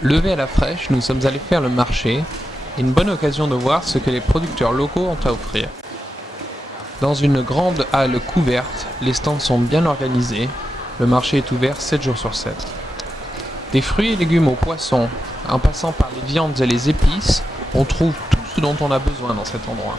Levés à la fraîche, nous sommes allés faire le marché, une bonne occasion de voir ce que les producteurs locaux ont à offrir. Dans une grande halle couverte, les stands sont bien organisés, le marché est ouvert 7 jours sur 7. Des fruits et légumes aux poissons, en passant par les viandes et les épices, on trouve tout ce dont on a besoin dans cet endroit.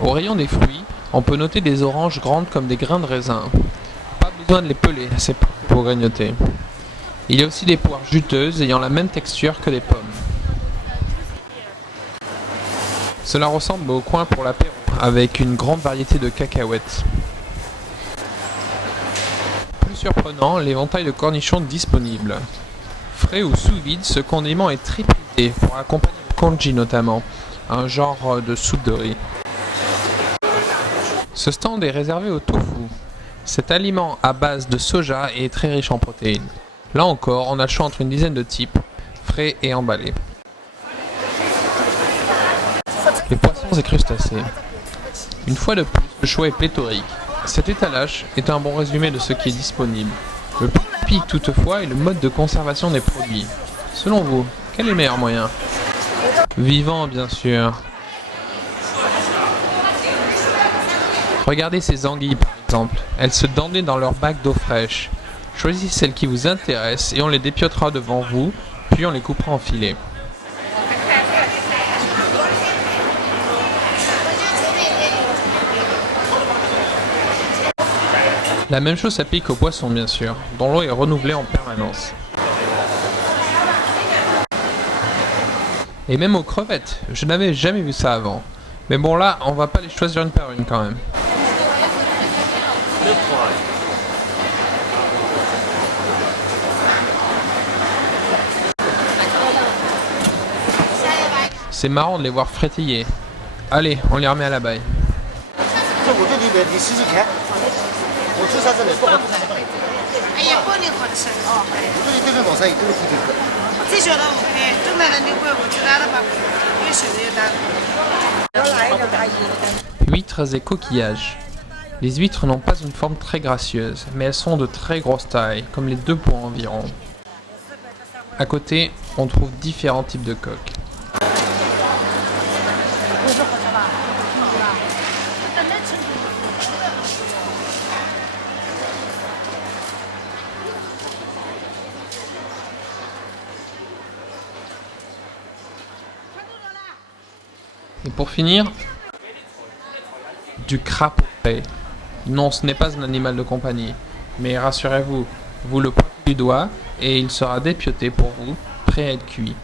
Au rayon des fruits, on peut noter des oranges grandes comme des grains de raisin. Pas besoin de les peler, c'est parfait pour grignoter. Il y a aussi des poires juteuses ayant la même texture que des pommes. Cela ressemble au coin pour l'apéro, avec une grande variété de cacahuètes. Plus surprenant, l'éventail de cornichons disponibles. Frais ou sous vide, ce condiment est très prisé pour accompagner le congee notamment, un genre de soupe de riz. Ce stand est réservé au tofu. Cet aliment à base de soja est très riche en protéines. Là encore, on a le choix entre une dizaine de types, frais et emballés. Les poissons et crustacés. Une fois de plus, le choix est pléthorique. Cet étalage est un bon résumé de ce qui est disponible. Le plus typique toutefois est le mode de conservation des produits. Selon vous, quel est le meilleur moyen? Vivant, bien sûr. Regardez ces anguilles par exemple, elles se dandaient dans leur bac d'eau fraîche. Choisissez celles qui vous intéressent et on les dépiotera devant vous, puis on les coupera en filets. La même chose s'applique aux poissons bien sûr, dont l'eau est renouvelée en permanence. Et même aux crevettes, je n'avais jamais vu ça avant. Mais bon là, on va pas les choisir une par une quand même. C'est marrant de les voir frétiller. Allez, on les remet à la baille. Huîtres et coquillages. Les huîtres n'ont pas une forme très gracieuse, mais elles sont de très grosse taille, comme les 2 poings environ. À côté, on trouve différents types de coques. Et pour finir, du crapaud frais. Non, ce n'est pas un animal de compagnie, mais rassurez-vous, vous le pointez du doigt et il sera dépioté pour vous, prêt à être cuit.